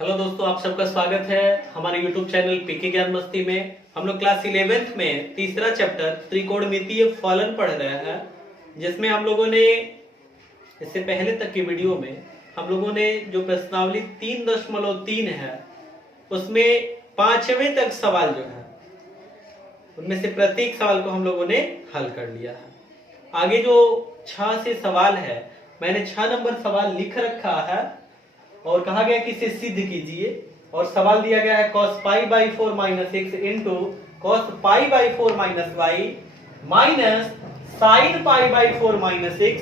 Hello दोस्तों, आप सबका स्वागत है हमारे YouTube चैनल पीके ज्ञान मस्ती में। हम लोग क्लास 11th में तीसरा चैप्टर त्रिकोणमितीय फलन पढ़ रहे हैं, जिसमें हम लोगों ने इससे पहले तक की वीडियो में हम लोगों ने जो प्रश्नावली 3.3 है उसमें 5वें तक सवाल जो है उनमें से प्रत्येक सवाल को हम लोगों ने हल कर लिया है। आगे जो 6 से सवाल है, मैंने 6 नंबर सवाल लिख रखा है और कहा गया कि इसे सिद्ध कीजिए। और सवाल दिया गया है cos π/4 - x into cos π/4 - y minus sin π/4 - x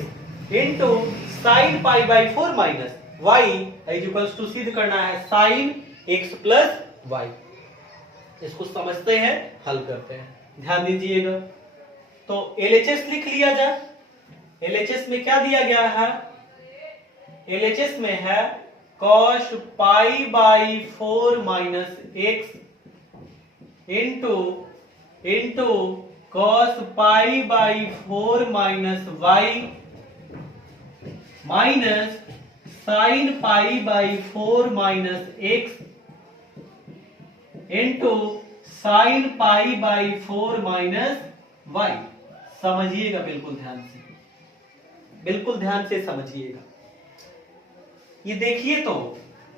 into sin π/4 - y is equals to सिद्ध करना है sin x प्लस y। इसको समझते हैं, हल करते हैं, ध्यान दीजिएगा। तो LHS लिख लिया जाए। LHS में क्या दिया गया है? LHS में है cos π/4 - x into cos π/4 - y minus sin π/4 - x into sin π/4 - y। समझिएगा, बिल्कुल ध्यान से, बिल्कुल ध्यान से समझिएगा। ये देखिए तो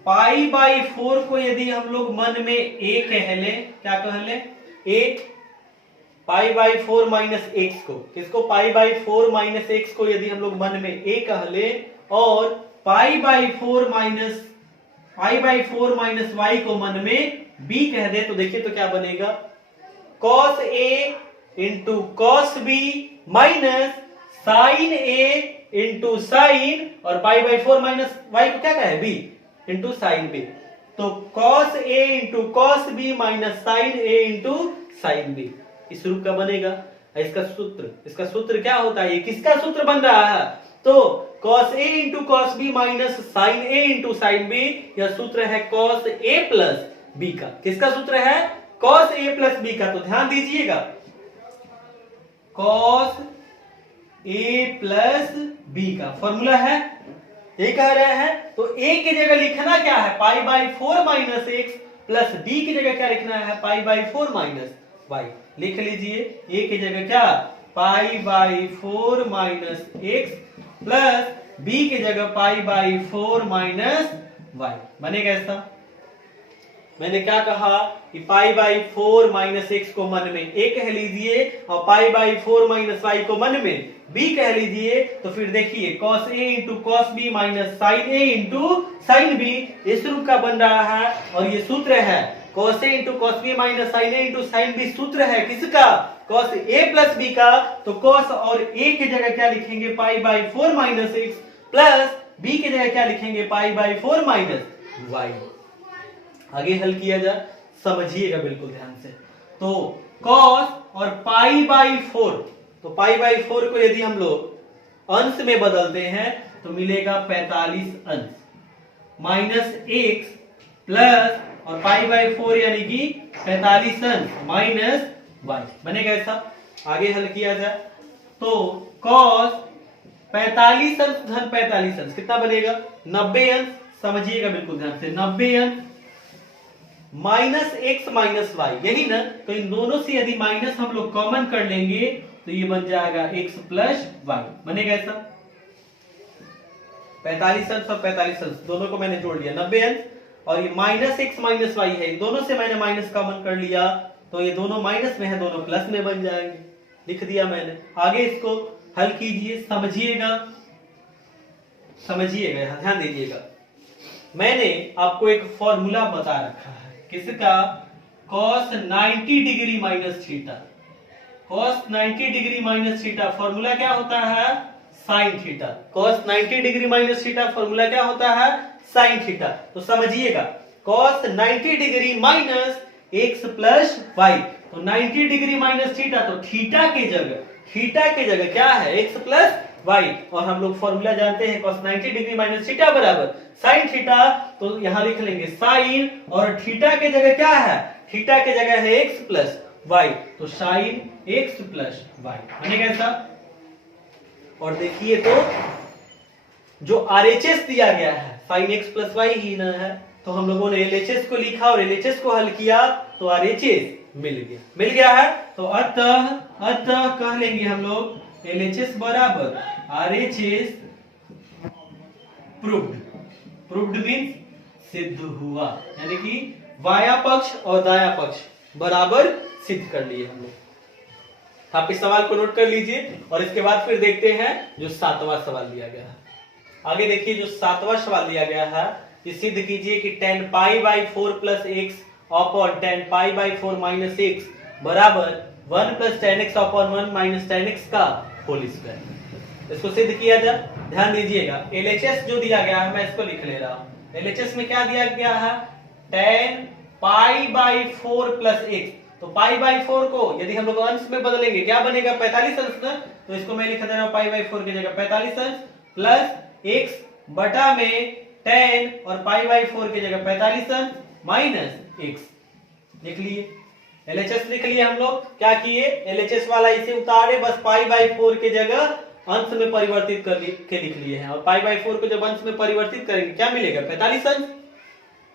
π/4 को यदि हम लोग मन में a कह ले, क्या कह ले? a π/4 - x को, किसको? π/4 - x को यदि हम लोग मन में a कह ले और π/4 - y को मन में b कह दे, तो देखिए तो क्या बनेगा? cos a into cos b minus sin a into sign और π/4 माइनस y को क्या कहे? b into sine b। तो cos a into cos b minus sin a into sine b इस रूप का बनेगा। इसका सूत्र क्या होता है? ये किसका सूत्र बन रहा है? तो cos a into cos b minus sin a into sine b, यह सूत्र है cos a प्लस b का। किसका सूत्र है? cos a प्लस b का। तो ध्यान दीजिएगा, cos a प्लस b का फॉर्मूला है, ये कह रहे हैं। तो a की जगह लिखना क्या है? π/4 माइनस x प्लस b की जगह क्या लिखना है? π/4 माइनस y। लिख लीजिए, a की जगह क्या? π/4 माइनस x प्लस b की जगह π/4 माइनस y। बनेगा ऐसा। मैंने क्या कहा कि π/4 माइनस x को मन में a कह लीजिए और π/4 माइनस y को मन में b कह लीजिए। तो फिर देखिए cos a into cos b minus sin a into sin b इस रूप का बन रहा है। और ये सूत्र है cos a into cos b minus sin a into sin b। सूत्र है किसका? cos a प्लस b का। तो cos और a की जगह क्या लिखेंगे? π/4 माइनस x प्लस b की जगह क्या लिखेंगे? π/4 माइनस y। आगे हल किया जाए, समझिएगा बिल्कुल ध्यान से। तो cos और π/4, तो π/4 को यदि हम लोग अंश में बदलते हैं तो मिलेगा 45 अंश माइनस x प्लस और π/4 यानी कि 45 अंश माइनस y। बनेगा ऐसा। आगे हल किया जाए तो cos 45 अंश धन 45 अंश कितना बनेगा? 90 अंश। समझिएगा बिल्कुल ध्यान से, 90 अंश माइनस x माइनस y, यही ना। तो इन दोनों से यदि माइनस हम लोग कॉमन कर लेंगे तो ये बन जाएगा x प्लस y। बनेगा ऐसा। 45 अंश और 45 अंश दोनों को मैंने जोड़ लिया, 90 अंश। और ये माइनस x माइनस y है, इन दोनों से मैंने माइनस कॉमन कर लिया तो ये दोनों माइनस में है, दोनों प्लस में बन जाएंगे। लिख दिया मैंने। आगे इसको हल कीजिए, समझिएगा, समझिएगा, ध्यान दीजिएगा। मैंने आपको एक फॉर्मूला बता रखा है, किसका? cos 90 degree minus theta. cos 90 degree minus theta formula क्या होता है? sin theta. cos 90 degree minus theta formula क्या होता है? sin theta. तो समझिएगा, cos 90 degree minus x plus y। तो 90 डिग्री माइनस थीटा, तो थीटा की जगह क्या है? x plus y। और हम लोग फॉर्मूला जानते हैं cos 90 डिग्री माइनस थीटा बराबर sin थीटा। तो यहां लिख लेंगे sin और थीटा की जगह क्या है? थीटा की जगह है x प्लस y, तो sin x प्लस y। बनेगा ऐसा। और देखिए तो जो आरएचएस दिया गया है sin x plus why he ना है, तो हम लोगों ने एलएचएस को लिखा और एलएचएस को हल किया तो आरएचएस मिल गया है। तो अतः कह लेंगे हम लोग एलएचएस बराबर आरएचएस प्रूव्ड मीन्स सिद्ध हुआ, यानी कि बाया पक्ष और दाया पक्ष बराबर सिद्ध कर लिए हम लोग। आप इस सवाल को नोट कर लीजिए और इसके बाद फिर देखते हैं जो 7वां सवाल दिया गया है। आगे देखिए जो 7वां सवाल दिया गया है, ये सिद्ध कीजिए कि tan π/4 plus x upon tan π/4 minus x बराबर 1 plus tan x upon 1 minus tan x का होल स्क्वायर। इसको सिद्ध किया जाए। ध्यान दीजिएगा एलएचएस जो दिया गया है मैं इसको लिख ले रहा हूं। एलएचएस में क्या दिया गया है, tan π/4 प्लस x। तो π/4 को यदि हम लोग अंश में बदलेंगे क्या बनेगा, 45 अंश ना। तो इसको मैं लिख दे रहा हूं π/4 की जगह 45 अंश प्लस x बटा में tan और π/4 की जगह 45 अंश माइनस x लिख लिए। एलएचएस लिख लिए हम लोग। क्या किए, एलएचएस वाला इसे उतारे, बस π/4 की जगह अंश में परिवर्तित कर लिख लिए हैं। और π/4 को जब अंश में परिवर्तित करेंगे क्या मिलेगा, 45 अंश।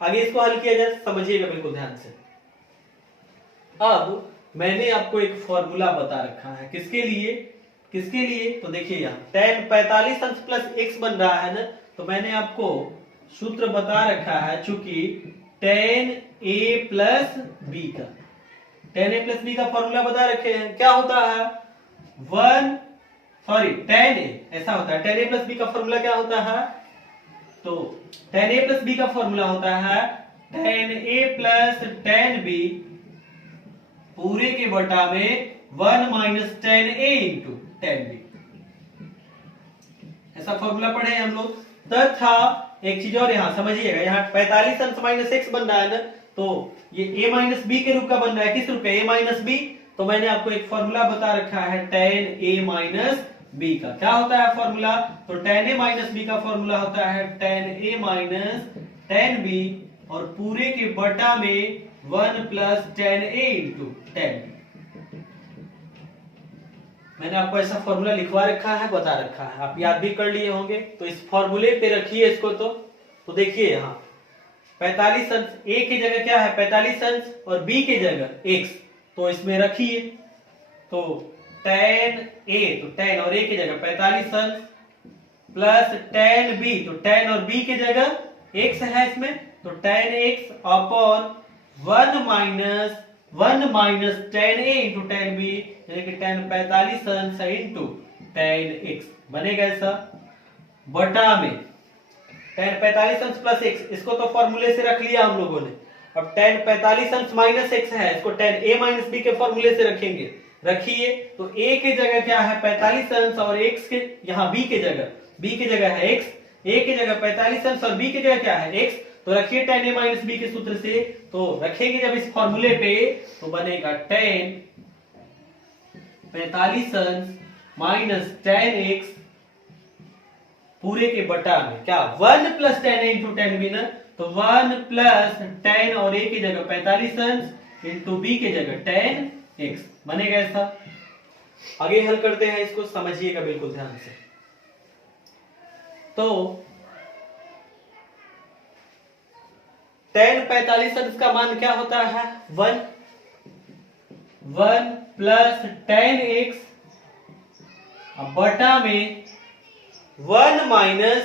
आगे इसको हल किया जाए, समझिएगा बिल्कुल ध्यान से। अब मैंने आपको एक फॉर्मूला बता रखा है, किसके लिए तो देखिए यहाँ tan 45 अंश प्लस x बन रहा है ना, तो मैंने आपको सूत्र बता रखा है, चूंकि tan a प्लस b का फॉर्मूला बता रखे हैं। क्या होता है, tan a ऐसा होता है। tan a प्लस b का फॉर्मूला क्या होता है, तो tan a प्लस b का फॉर्मूला होता है tan a plus tan b पूरे के बटा में 1 minus tan a into tan b। ऐसा फॉर्मूला पढ़े हम लोग। तथा एक चीज और यहाँ समझिएगा, यहाँ 45 अंश माइनस x बन रहा है ना, तो ये a माइनस b के रूप का बन रहा है। किस रूप का, a माइनस b। तो मैंने आपको एक फॉर्मूला बता रखा है tan a माइनस b का। क्या होता है फॉर्मूला, तो tan a माइनस b का फॉर्मूला होता है tan a minus tan b और पूरे के बटा में 1 plus tan a into tan b। मैंने आपको ऐसा फॉर्मूला लिखवा रखा है, बता रखा है, आप याद भी कर लिए होंगे। तो इस फॉर्मूले पे रखिए इसको। तो देखिए यहाँ 45 अंश a की जगह क्या है 45 अंश और b की जगह x, तो इसमें रखिए। तो tan a, तो tan और a की जगह 45 अंश प्लस tan b, तो tan और b की जगह x है इसमें, तो tan x upon 1 minus tan a into tan b, यानी कि tan 45 अंश इंटू tan x बनेगा ऐसा, बटा में tan 45 अंश प्लस x, इसको तो फॉर्मूले से रख लिया हम लोगों ने। अब tan 45 अंश माइनस x है, इसको tan a माइनस b के फॉर्मूले से रखेंगे। रखिए तो a की जगह क्या है 45 अंश और x के यहाँ b की जगह है x, a की जगह 45 अंश और b की जगह क्या है x। तो रखिए tan a माइनस b के सूत्र से, तो रखेंगे जब इस फॉर्मूले पे तो बनेगा tan 45 अंश माइनस tan x पूरे के बटा में क्या 1 plus tan a into tan b ना, तो 1 प्लस tan और a की जगह 45 अंश इंटू b की जगह tan x बनेगा ऐसा। आगे हल करते हैं इसको, समझिएगा बिल्कुल ध्यान से। तो tan 45 अंश का मान क्या होता है 1 प्लस tan x बटा में 1 माइनस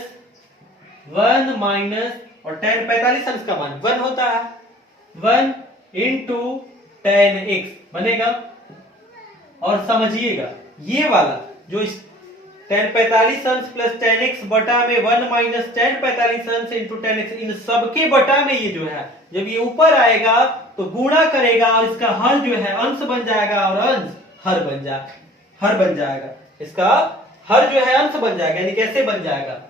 और tan 45 अंश का मान 1 होता है 1 इंटू tan x बनेगा। और समझिएगा ये वाला जो इस tan 45 अंश प्लस tan x बटा में 1 माइनस tan 45 अंश इंटू tan x, इन सबके बटा में ये जो है जब ये ऊपर आएगा तो गुणा करेगा और इसका हर जो है अंश बन जाएगा और अंश हर बन जाएगा। इसका हर जो है अंश बन जाएगा, यानी कैसे बन जाएगा,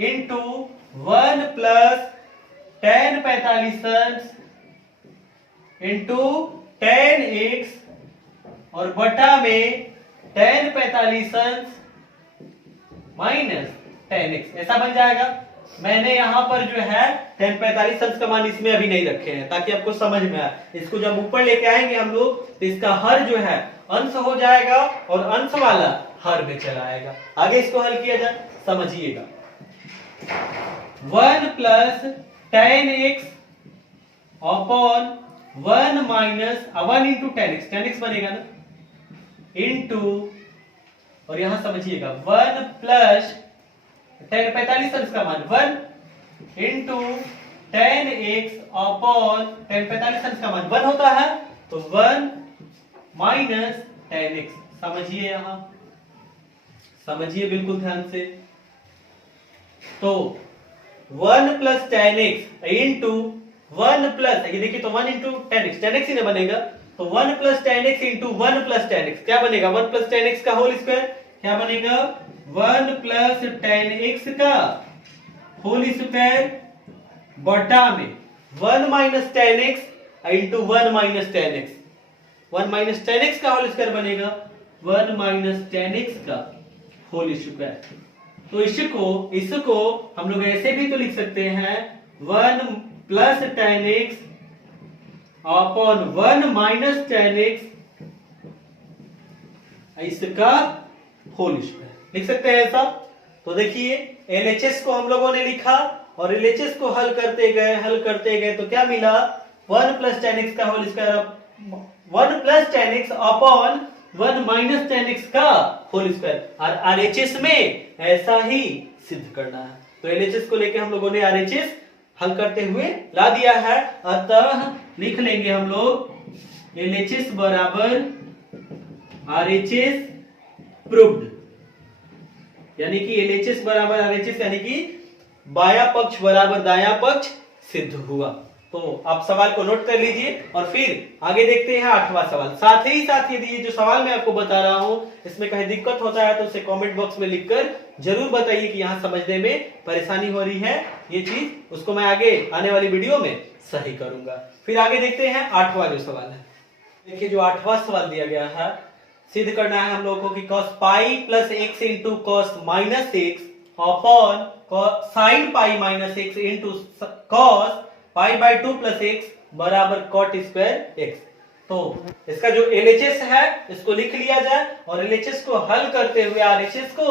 इंटू 1 प्लस tan 45 अंश इंटू tan x और बटा में tan 45 अंश माइनस tan x, ऐसा बन जाएगा। मैंने यहां पर जो है tan 45 अंश का मान इसमें अभी नहीं रखे हैं ताकि आपको समझ में आए। इसको जब ऊपर लेके आएंगे हम लोग तो इसका हर जो है अंश हो जाएगा और अंश वाला हर में चला आएगा। आगे इसको हल किया जाए, समझिएगा 1 plus tan x upon 1 minus 1 into tan x बनेगा ना, इंटू, और यहां समझिएगा 1 प्लस tan 45 अंश का मान 1 into tan x upon tan 45 अंश का मान 1 होता है, तो 1 माइनस tan x। समझिए, यहां समझिए बिल्कुल ध्यान से। तो 1 plus tan x into 1 plus, ये देखिए, तो 1 इंटू tan x ही ना बनेगा, तो 1 plus tan x into 1 plus tan x क्या बनेगा, 1 प्लस tan x का होल स्क्वायर क्या बनेगा, 1 प्लस tan x का होल स्क्वायर बटा में 1 minus tan x into 1 minus tan x, 1 minus tan x का होल स्क्वायर बनेगा 1 माइनस tan x का होल स्क्वायर। तो इसको हम लोग ऐसे भी तो लिख सकते हैं, 1 plus tan x upon 1 minus tan x इसका होल स्क्वायर लिख सकते हैं ऐसा। तो देखिए, LHS को हम लोगों ने लिखा और LHS को हल करते गए तो क्या मिला, 1 प्लस tan x का whole square, 1 plus tan x upon 1 minus tan x का होल स्क्वायर, और RHS में ऐसा ही सिद्ध करना है। तो LHS को लेके हम लोगों ने RHS हल करते हुए ला दिया है, अतः लिख लेंगे हम लोग LHS बराबर RHS प्रूव्ड, यानी कि LHS बराबर RHS यानी कि बाया पक्ष बराबर दाया पक्ष सिद्ध हुआ। तो आप सवाल को नोट कर लीजिए और फिर आगे देखते हैं 8वां सवाल। साथ ही साथ यदि ये जो सवाल मैं आपको बता रहा हूं इसमें कहीं दिक्कत होता है तो उसे कमेंट बॉक्स में लिखकर जरूर बताइए कि यहां समझने में परेशानी हो रही है, ये चीज उसको मैं आगे आने वाली वीडियो में सही करूंगा। फिर आगे देखते हैं 8वां जो सवाल है। देखिए, जो 8वां सवाल दिया गया है, सिद्ध करना है हम लोगों को कि cos pi plus x into cos minus x upon sine pi minus x into cos pi by 2 plus x बराबर कॉट स्क्वायर एक्स। तो इसका जो LHS है इसको लिख लिया जाए और LHS को हल करते हुए RHS को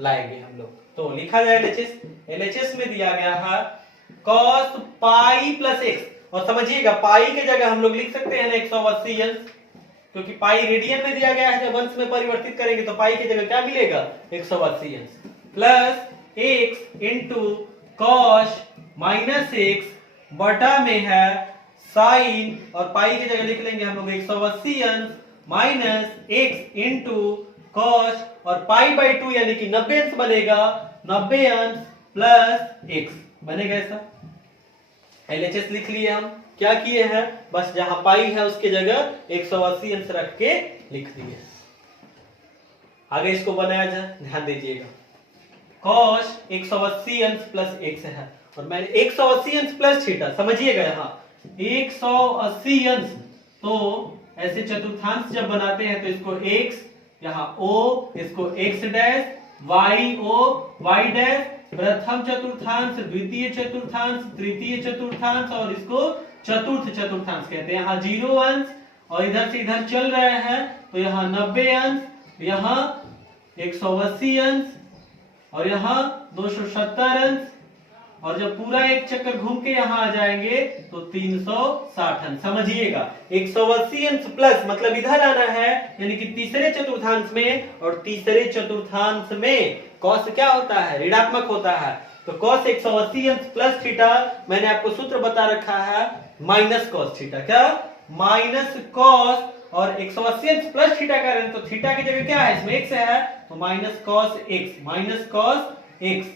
लाएंगे हम लोग। तो लिखा जाए LHS में दिया गया है cos पाई प्लस एक्स, और समझिएगा पाई के जगह हम लोग लिख सकते हैं ना 180 अंश, क्योंकि पाई रेडियन में दिया गया है, जब अंश में परिवर्तित करेंगे तो पाई की जगह क्या मिलेगा 180 अंश, plus x into cos minus x बटा में है साइन, और पाई की जगह लिख लेंगे हम लोग 180 अंश माइनस एक्स इंटू कॉस, और पाई बाई 2 यानी कि 90 अंश बनेगा, 90 अंश प्लस एक्स बनेगा ऐसा। LHS लिख लिए हम, क्या किए हैं, बस जहां पाई है उसके जगह 180 अंश रख के लिख दिए। आगे इसको बनाया जाए, ध्यान दीजिएगा, कॉस 180 अंश प्लस एक्स है और मैंने 180 अंश प्लस थीटा, समझिएगा यहाँ 180 अंश, तो ऐसे चतुर्थांश जब बनाते हैं तो इसको x, यहाँ o, इसको x dash, y o, y dash, प्रथम चतुर्थांश, द्वितीय चतुर्थांश, तृतीय चतुर्थांश और इसको चतुर्थ चतुर्थांश कहते हैं। यहाँ 0 अंश और इधर से इधर चल रहे हैं तो यहाँ 90 अंश, यहाँ 180 अंश और यहाँ 270 अंश, और जब पूरा एक चक्कर घूम के यहाँ आ जाएंगे तो 360 अंश। समझिएगा 180 अंश प्लस मतलब इधर आना है, यानी कि तीसरे चतुर्थांश में, और तीसरे चतुर्थांश में कॉस क्या होता है, ऋणात्मक होता है। तो कॉस 180 अंश प्लस थीटा, मैंने आपको सूत्र बता रखा है माइनस कॉस थीटा, क्या माइनस कॉस, और 180 अंश प्लस थीटा का रहे तो थीटा की जगह क्या है, इसमें एक्स है तो minus cos x, minus cos x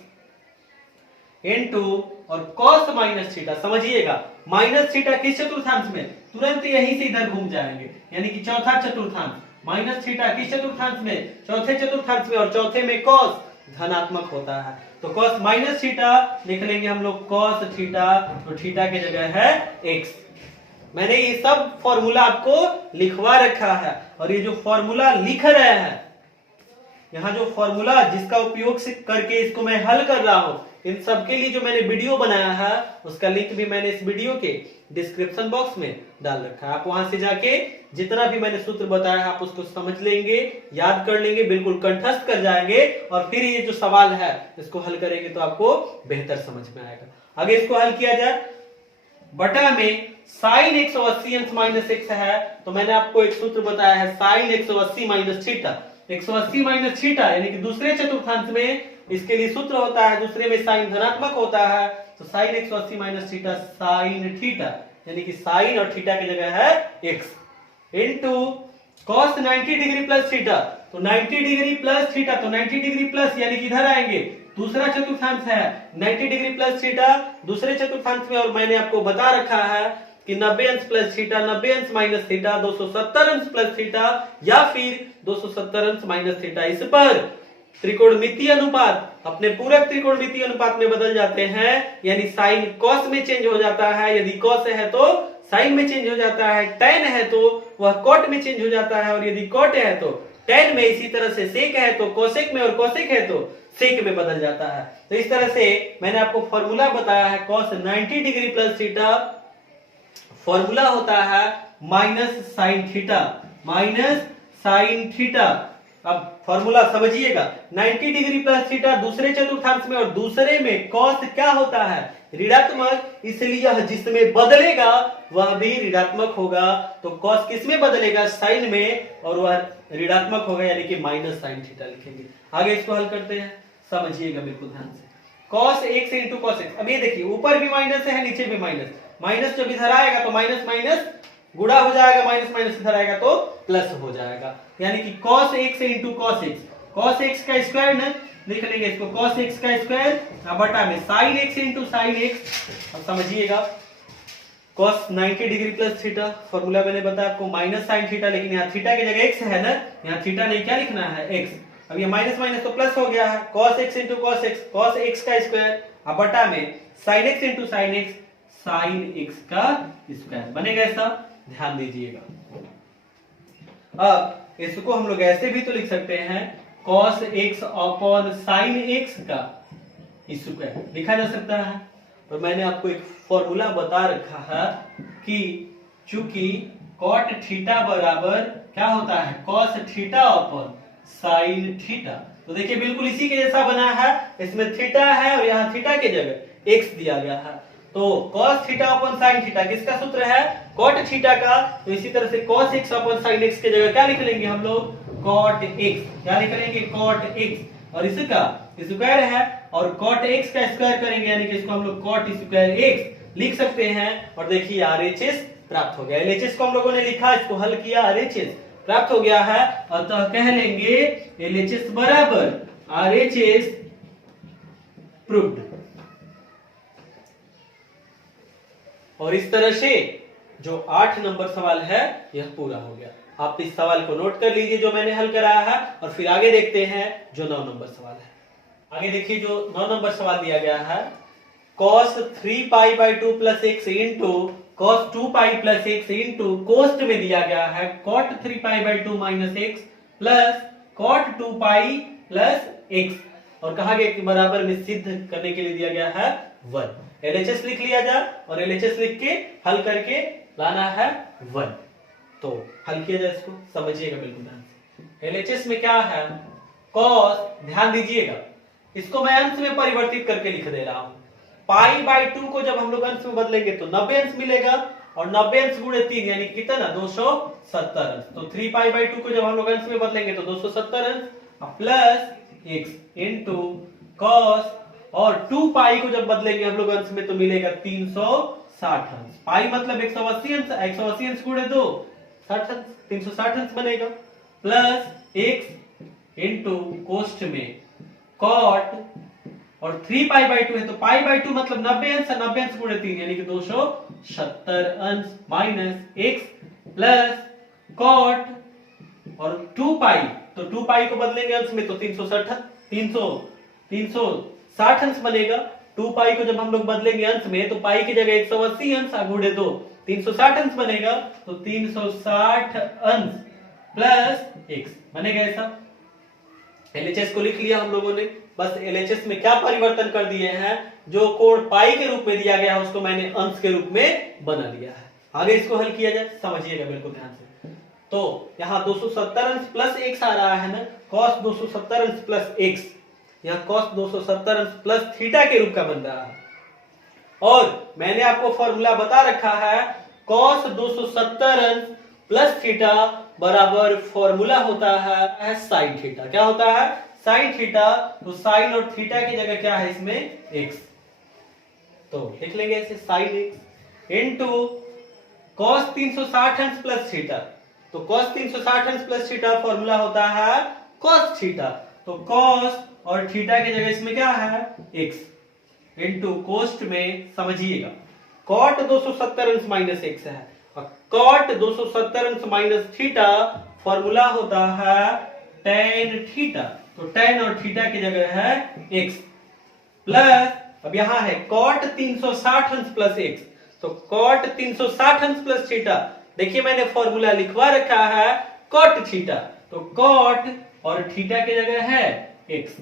into और कॉस माइनस थीटा। समझिएगा माइनस थीटा किस चतुर्थांश में, तुरंत यहीं से इधर घूम जाएंगे, यानी कि चौथा चतुर्थांश, माइनस थीटा किस चतुर्थांश में, चौथे चतुर्थांश में, और चौथे में कॉस धनात्मक होता है तो कॉस माइनस थीटा लिख लेंगे हम लोग कॉस थीटा, तो थीटा की जगह है एक्स। मैंने ये सब फॉर्मूला आपको लिखवा रखा है और ये जो फॉर्मूला लिख रहे हैं यहाँ जो फॉर्मूला जिसका उपयोग से करके इसको मैं हल कर रहा हूँ, इन सब के लिए जो मैंने वीडियो बनाया है उसका लिंक भी मैंने इस वीडियो के डिस्क्रिप्शन बॉक्स में डाल रखा है। आप वहां से जाके जितना भी मैंने सूत्र बताया है आप उसको समझ लेंगे, याद कर लेंगे, बिल्कुल कंठस्थ कर जाएंगे और फिर ये जो सवाल है इसको हल करेंगे तो आपको बेहतर समझ में आएगा। आगे इसको हल किया जाए। बटा में साइन 180 अंश माइनस एक्स है, तो मैंने आपको एक सूत्र बताया है sine 180 minus theta. 180 minus theta यानी कि दूसरे चतुर्थांश में इसके लिए सूत्र होता है, दूसरे में साइन धनात्मक होता है, तो sine 180 minus theta sine theta यानी कि साइन और थीटा की जगह है x into cos 90 degree plus theta, तो 90 डिग्री प्लस थीटा, तो 90 डिग्री प्लस यानी कि इधर आएंगे, दूसरा चतुर्थांश है 90 डिग्री प्लस थीटा दूसरे चतुर्थांश में, और मैंने आपको बता रखा है कि 90 अंश प्लस थीटा 90 अंश माइनस थीटा 270 अंश प्लस थीटा या फिर 270 अंश माइनस थीटा। इस पर त्रिकोणमितीय अनुपात अपने पूरक त्रिकोणमितीय अनुपात में बदल जाते हैं, यानी साइन कॉस में चेंज हो जाता है, यदि कॉस है तो साइन में चेंज हो जाता है, टेन है तो वह कॉट में चेंज हो जाता है, और यदि कॉट है तो टेन में, इसी तरह से सेक है तो कोसेक में, और कोसेक है तो सेक में बदल जाता है। तो इस तरह से मैंने आपको फॉर्मूला बताया है cos 90 degree plus theta, formula होता है minus sine theta, minus sine theta. अब फॉर्मूला समझिएगा, 90 डिग्री प्लस थीटा दूसरे चतुर्थांश में और दूसरे में कॉस क्या होता है ऋणात्मक, इसलिए यह जिसमें बदलेगा वह भी ऋणात्मक होगा, तो कॉस किस में बदलेगा साइन में, और वह ऋणात्मक होगा यानी कि माइनस साइन थीटा लिखेंगे। आगे इसको हल करते हैं, समझिएगा बिल्कुल ध्यान से। Cos x into cos x, अब ये देखिए ऊपर भी माइनस है नीचे भी माइनस, माइनस जब इधर आएगा तो माइनस माइनस गुणा हो जाएगा, माइनस माइनस इधर आएगा तो प्लस हो जाएगा, यानी कि cos x into cos x, cos x का स्क्वायर ना लिख लेंगे इसको, cos x का स्क्वायर बटा में sin x into sin x। अब समझिएगा cos 90 degree plus theta, formula मैंने बताया आपको माइनस sin थीटा, लेकिन यहाँ थीटा की जगह x है ना, यहाँ थीटा नहीं क्या लिखना है x, अब ये माइनस माइनस तो प्लस हो गया है, cos x into cos x, cos x का स्क्वायर बटा में sin x into sin x, sin x का स्क्वायर बनेगा ऐसा, ध्यान दीजिएगा। अब इसको हम लोग ऐसे भी तो लिख सकते हैं cos x upon sin x का स्क्वायर लिखा जा सकता है, और मैंने आपको एक फॉर्मूला बता रखा है कि चूंकि cot थीटा बराबर क्या होता है cos theta upon sin theta, तो देखिए बिल्कुल इसी के जैसा बना है, इसमें थीटा है और यहाँ थीटा की जगह x दिया गया है, तो cos theta upon sin theta किसका सूत्र है cot थीटा का, तो इसी तरह से cos x upon sin x की जगह क्या लिख लेंगे हम लोग cot x, क्या लिख लेंगे cot x, और इसका स्क्वायर है और cot x का स्क्वायर करेंगे यानी कि इसको हम लोग cot स्क्वायर x लिख सकते हैं, और देखिए RHS प्राप्त हो गया। LHS को हम लोगों ने लिखा, इसको हल किया, RHS प्राप्त हो गया है, अतः कह लेंगे LHS बराबर RHS प्रूव्ड। और इस तरह से जो 8 नंबर सवाल है यह पूरा हो गया। आप इस सवाल को नोट कर लीजिए जो मैंने हल कराया है, और फिर आगे देखते हैं जो 9 नंबर सवाल है। आगे देखिए जो 9 नंबर सवाल दिया गया है, cos 3 pi by 2 plus x into cos 2 pi plus x into कोष्ट में दिया गया है cot 3 pi by 2 minus x plus cot 2 pi plus x, और कहा गया कि बराबर में सिद्ध करने के लिए दिया गया है 1। LHS लिख लिया जाए और LHS लिख के हल करके लाना है 1, तो हल किया जाए, इसको समझिएगा बिल्कुल ध्यान से। LHS में क्या है cos, ध्यान दीजिएगा, इसको मैं अंश में परिवर्तित करके लिख दे रहा हूं, पाई बाई 2 को जब हम लोग अंश में बदलेंगे तो 90 अंश मिलेगा, और 90 अंश गुणे 3 यानी कितना 270 अंश, तो 3 पाई बाई 2 को जब हम लोग अंश में बदलेंगे तो 270 अंश प्लस x इंटू cos, और 2 पाई को जब बदलेंगे हम लोग अंश में तो मिलेगा 360 अंश, पाई मतलब 180 अंश, 180 अंश गुणे 2 60 अंश, 360 अंश बनेगा, प्लस x इंटू कोष्ठ में cot, और 3 पाई बाई 2 है तो पाई बाई 2 मतलब 90 अंश, 90 अंश गुणे 3 यानी कि 270 अंश माइनस x प्लस cot, और 2 पाई, तो 2 पाई को बदलेंगे अंश में तो 360 अंश बनेगा, 2 पाई को जब हम लोग बदलेंगे अंश में तो पाई की जगह 180 अंश गुणे 2 360 अंश बनेगा, तो 360 अंश प्लस x बनेगा ऐसा। एलएचएस को लिख लिया हम लोगों ने। बस एलएचएस में क्या परिवर्तन कर दिए हैं, जो कोण पाई के रूप में दिया गया है उसको मैंने अंश के रूप में बना लिया है। आगे इसको हल किया जाए, समझिएगा बिल्कुल ध्यान से। तो यहाँ 270 अंश प्लस एक्स आ रहा है ना, cos 270 अंश प्लस एक्स, यहाँ cos 270 अंश प्लस थीटा के रूप का बन रहा है। और मैंने आपको फॉर्मूला बता रखा है, cos 270 अंश प्लस थीटा बराबर फॉर्मूला होता है साइन थीटा। क्या होता है? Sine theta. तो साइन और थीटा की जगह क्या है इसमें? एक्स। तो लिख लेंगे इसे साइन एक्स इंटू cos 360 अंश प्लस थीटा। तो cos 360 अंश प्लस थीटा फॉर्मूला होता है cos थीटा। तो cos और थीटा की जगह इसमें क्या है? x इंटू कोष्ट में समझिएगा cot 270 अंश माइनस एक्स है, और cot 270 अंश माइनस थीटा फॉर्मूला होता है tan थीटा। तो tan और थीटा की जगह है x प्लस, अब यहां है cot 360 अंश प्लस एक्स। तो cot 360 अंश प्लस थीटा, देखिए मैंने फॉर्मूला लिखवा रखा है cot थीटा। तो cot और थीटा की जगह है x।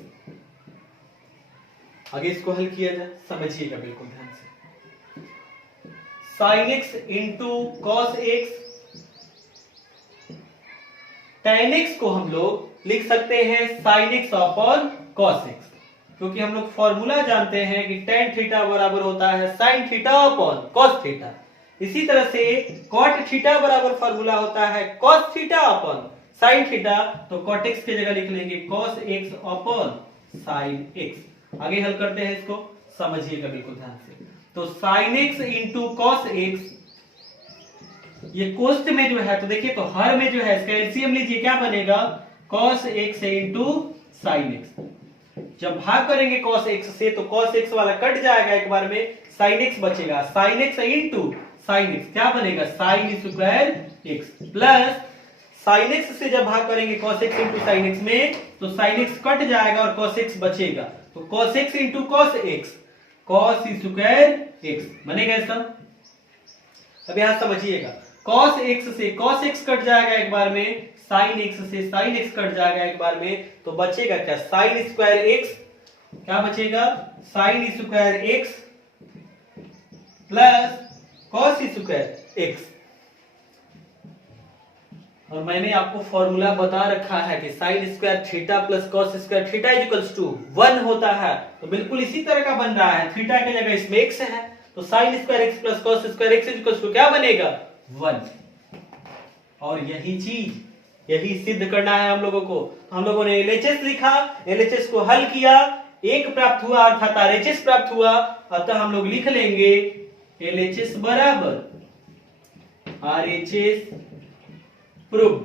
आगे इसको हल किया जाए, समझिएगा बिल्कुल ध्यान से। sin x into cos x, tan x को हम लोग लिख सकते हैं sin x upon cos x, क्योंकि हम लोग फॉर्मूला जानते हैं कि tan थीटा बराबर होता है sin theta upon cos theta. इसी तरह से cot थीटा बराबर फॉर्मूला होता है cos theta upon sin theta. तो cot x की जगह लिख लेंगे cos x upon sin x। आगे हल करते हैं इसको, समझिएगा बिल्कुल ध्यान से। तो sin x into cos x, ये कोष्ट में जो है, तो देखिए तो हर में जो है इसका एलसीएम लीजिए, क्या बनेगा? cos x into sin x। जब भाग करेंगे cos x से तो cos x वाला कट जाएगा एक बार में, sin x बचेगा। sin x into sin x क्या बनेगा? sin square x plus sin x से जब भाग करेंगे cos x into sin x में, तो sin x कट जाएगा और cos x बचेगा। तो cos x into cos x, cos square x बनेगा इसका। अब यहां समझिएगा, cos x से cos x कट जाएगा एक बार में, sin x से sin x कट जाएगा एक बार में, तो बचेगा क्या? sin square x। क्या बचेगा? sin square x plus cos square x। और मैंने आपको फॉर्मूला बता रखा है कि sin square theta plus cos square theta equals to 1 होता है। तो बिल्कुल इसी तरह का बन रहा है, थीटा की जगह इसमें x है, तो sin square x plus cos square x equals to क्या बनेगा? 1। और यही सिद्ध करना है हम लोगों को। हम लोगों ने एलएचएस लिखा, एलएचएस को हल किया, एक प्राप्त हुआ अर्थात आरएचएस प्राप्त हुआ। अतः हम लोग लिख लेंगे एलएचएस बराबर आरएचएस प्रूव्ड।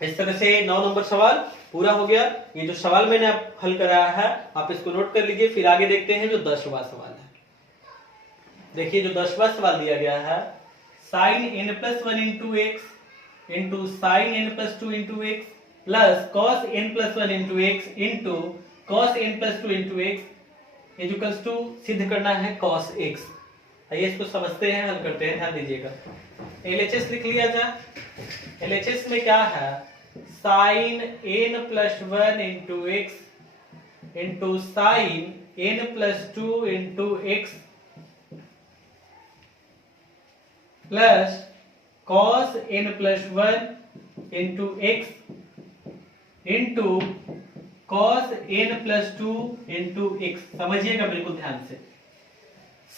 इस तरह से 9 नंबर सवाल पूरा हो गया। ये जो सवाल मैंने आप हल कराया है आप इसको नोट कर लीजिए। फिर आगे देखते हैं जो 10वां सवाल है। देखिए जो 10वां सवाल दिया गया है, sin n plus 1 into x into sin n plus 2 into x plus cos n plus 1 into x into cos n plus 2 into x equals to सिद्ध करना है cos x। आइए इसको समझते हैं, हल करते हैं, ध्यान दीजिएगा। एलएचएस लिख लिया जाए। एलएचएस में क्या है? sin n plus 1 into x into sin n plus 2 into x plus cos n plus 1 into x into cos n plus 2 into x. समझिएगा बिल्कुल ध्यान से।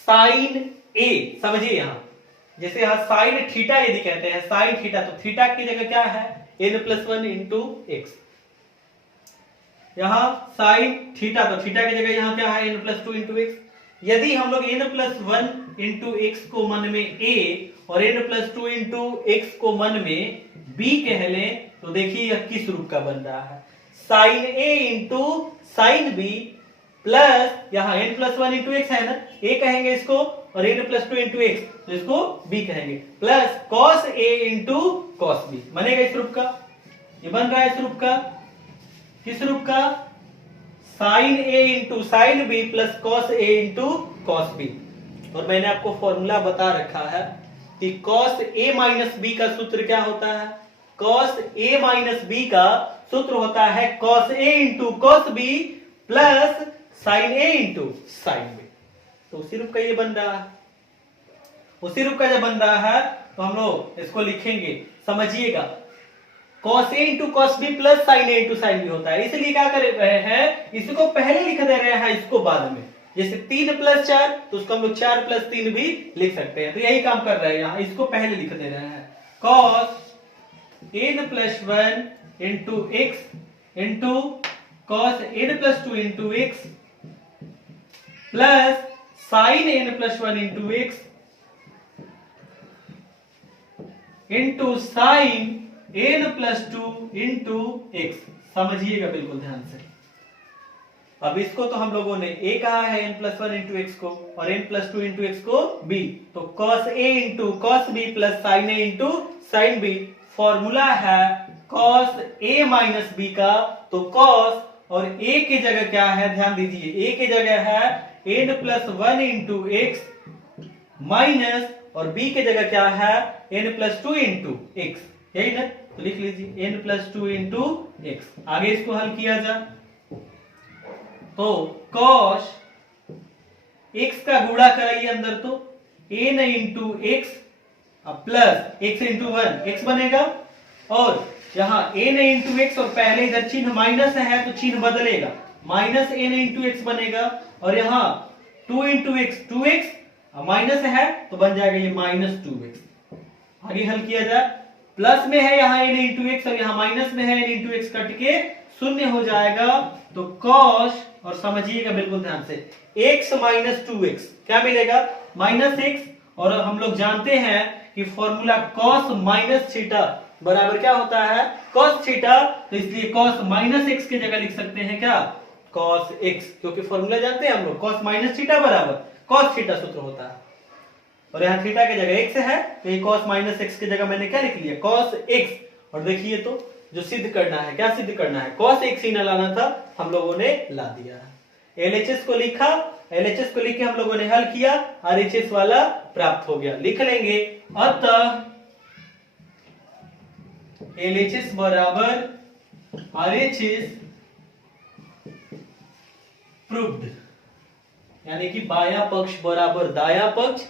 साइन a समझिए, यहां जैसे यहां साइन थीटा यदि कहते हैं साइन थीटा, तो थीटा की जगह क्या है? n plus 1 into x. यहां साइन थीटा, तो थीटा की जगह यहां क्या है? n plus 2 into x. यदि हम लोग n प्लस 1 इंटू एक्स को मन में a और n प्लस 2 इंटू एक्स को मन में b कह लें, तो देखिए यह किस रूप का बन रहा है? Sine a into sine b plus यहाँ n प्लस 1 इंटू एक्स है ना, a कहेंगे इसको, और n प्लस 2 इंटू एक्स तो इसको b कहेंगे, plus cos a into cos b बनेगा इस रूप का। ये बन रहा है इस रूप का। किस रूप का? Sine a into sine b plus cos a into cos b। और मैंने आपको फॉर्मूला बता रखा है कि cos a माइनस b का सूत्र क्या होता है? cos a माइनस बी का सूत्र होता है cos a into cos b plus sin a into sin b। तो उसी रूप का ये बन रहा है, उसी रूप का जब बन रहा है तो हम लोग इसको लिखेंगे, समझिएगा। cos a into cos b plus sin a into sin b होता है, इसलिए क्या कर रहे हैं, इसको पहले लिख दे रहे हैं, इसको बाद में। जैसे 3 प्लस 4 तो उसको हम लोग 4 प्लस 3 भी लिख सकते हैं, तो यही काम कर रहे हैं यहाँ, इसको पहले लिख दे रहे हैं। cos n plus 1 into x into cos n plus 2 into x plus sin n plus 1 into x into sin n plus 2 into x। समझिएगा बिल्कुल ध्यान से। अब इसको तो हम लोगों ने a कहा है n प्लस 1 इंटू एक्स को, और n प्लस 2 इंटू एक्स को b, तो cos a into cos b plus sin a into sin b। Formula है cos a माइनस b का, तो cos और a की जगह क्या है, ध्यान दीजिए, a की जगह है n plus 1 into x minus, और b की जगह क्या है n प्लस 2 इंटू एक्स, यही ना, तो लिख लीजिए n प्लस 2 इंटू एक्स। आगे इसको हल किया जाए तो cos x का गुणा कराइए अंदर, तो n into x plus x into 1 x बनेगा, और यहाँ n इंटू एक्स और पहले इधर चिन्ह माइनस है तो चिन्ह बदलेगा, माइनस n इंटू एक्स बनेगा, और यहाँ 2 इंटू एक्स 2x माइनस है तो बन जाएगा ये माइनस 2x। आगे हल किया जाए, प्लस में है यहाँ n इंटू एक्स और यहाँ माइनस में है n इंटू एक्स, कट के शून्य हो जाएगा, तो cos, और समझिएगा बिल्कुल ध्यान से, x माइनस 2x क्या मिलेगा, माइनस x, और हम लोग जानते हैं कि फॉर्मूला cos माइनस थीटा बराबर क्या होता है, cos थीटा, तो इसलिए cos माइनस x की जगह लिख सकते हैं क्या, cos x, क्योंकि फॉर्मूला जानते हैं हम लोग, cos माइनस थीटा बराबर cos थीटा सूत्र होता है, और यहाँ थीटा की जगह x है, तो ये cos माइनस x की जगह मैंने क्या लिख लिया, cos x। और देखिए तो जो सिद्ध करना है, क्या सिद्ध करना है, cos x ही न लाना था, हम लोगों ने ला दिया है। LHS को लिखा, LHS को लिख के हम लोगों ने हल किया, RHS वाला प्राप्त हो गया, लिख लेंगे। अतः LHS बराबर RHS प्रूव्ड, यानी कि बायां पक्ष बराबर दायां पक्ष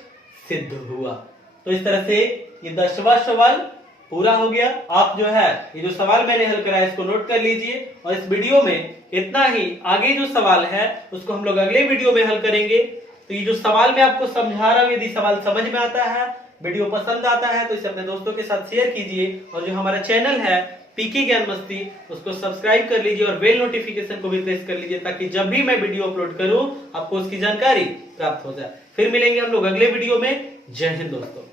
सिद्ध हुआ। तो इस तरह से ये 10वां सवाल पूरा हो गया। आप जो है ये जो सवाल मैंने हल कराया इसको नोट कर लीजिए, और इस वीडियो में इतना ही। आगे जो सवाल है उसको हम लोग अगले वीडियो में हल करेंगे। तो ये जो सवाल मैं आपको समझा रहा हूँ, यदि सवाल समझ में आता है, वीडियो पसंद आता है, तो इसे अपने दोस्तों के साथ शेयर कीजिए, और जो हमारा चैनल है पीके ज्ञान मस्ती उसको सब्सक्राइब कर लीजिए, और बेल नोटिफिकेशन को भी प्रेस कर लीजिए, ताकि जब भी मैं वीडियो अपलोड करूं आपको उसकी जानकारी प्राप्त हो जाए। फिर मिलेंगे हम लोग अगले वीडियो में। जय हिंद दोस्तों।